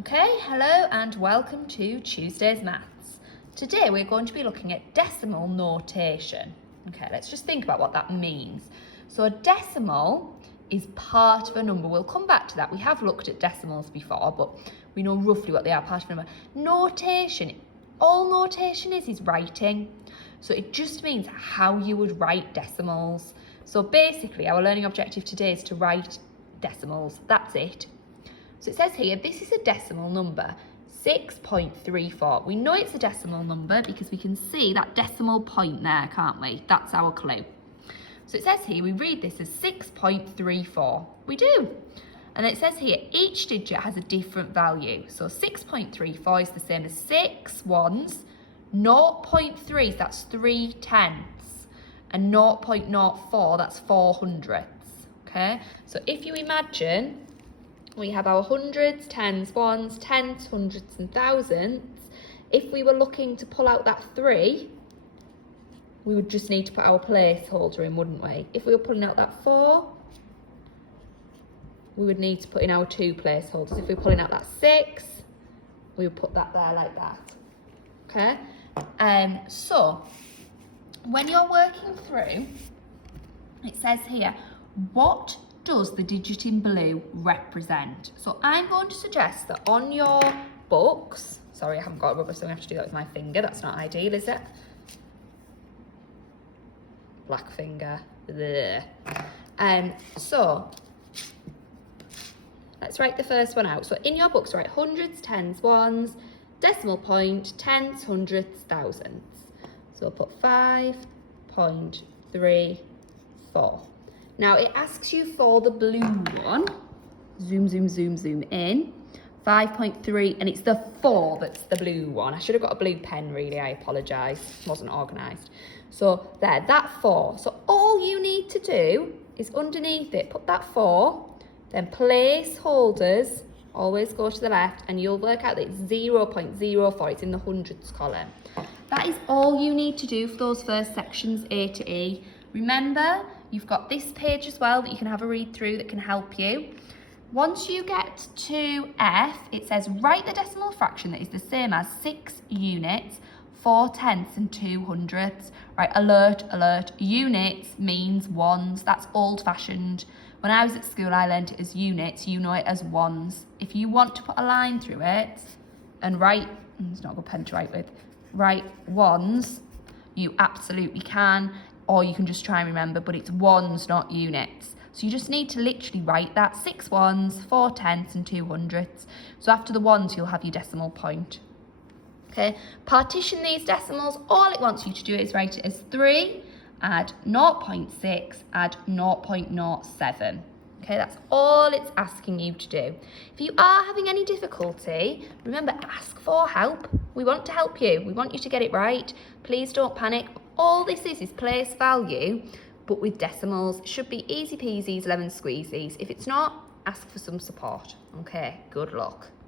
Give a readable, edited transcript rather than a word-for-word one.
Okay, hello and welcome to Tuesday's Maths. Today we're going to be looking at decimal notation. Okay, let's just think about what that means. So a decimal is part of a number. We'll come back to that. We have looked at decimals before, but we know roughly what they are, part of a number. Notation, all notation is writing. So it just means how you would write decimals. So basically our learning objective today is to write decimals. That's it. So it says here, this is a decimal number, 6.34. We know it's a decimal number because we can see that decimal point there, can't we? That's our clue. So it says here, we read this as 6.34. We do. And it says here, each digit has a different value. So 6.34 is the same as 6 ones, 0.3, that's 3 tenths, and 0.04, that's 4 hundredths. Okay? So if you imagine, we have our hundreds, tens, ones, tenths, hundreds and thousands. If we were looking to pull out that 3, we would just need to put our placeholder in, wouldn't we? If we were pulling out that 4, we would need to put in our 2 placeholders. If we were pulling out that 6, we would put that there like that. Okay? So, when you're working through, it says here, what does the digit in blue represent? So I'm going to suggest that on your books, sorry I haven't got a rubber so I have to do that with my finger, that's not ideal, is it? Black finger. So let's write the first one out. So in your books write hundreds, tens, ones, decimal point, tenths, hundredths, thousands. So we'll put 5.34. Now it asks you for the blue one. Zoom, zoom, zoom, zoom in. 5.3, and it's the 4 that's the blue one. I should have got a blue pen really, I apologise. Wasn't organised. So there, that 4. So all you need to do is underneath it, put that 4, then placeholders, always go to the left, and you'll work out that it's 0.04, it's in the hundreds column. That is all you need to do for those first sections, A to E. Remember, you've got this page as well that you can have a read through that can help you. Once you get to F, it says write the decimal fraction that is the same as 6 units, 4 tenths and 2 hundredths. Right, alert, alert. Units means ones. That's old-fashioned. When I was at school, I learned it as units. You know it as ones. If you want to put a line through it and write, it's not a good pen to write with, write ones, you absolutely can. Or you can just try and remember, but it's ones, not units. So you just need to literally write that 6 ones, 4 tenths and 2 hundredths. So after the ones, you'll have your decimal point. Okay, partition these decimals. All it wants you to do is write it as 3, add 0.6, add 0.07. Okay, that's all it's asking you to do. If you are having any difficulty, remember, ask for help. We want to help you. We want you to get it right. Please don't panic. All this is place value, but with decimals. It should be easy peasies, lemon squeezies. If it's not, ask for some support. Okay, good luck.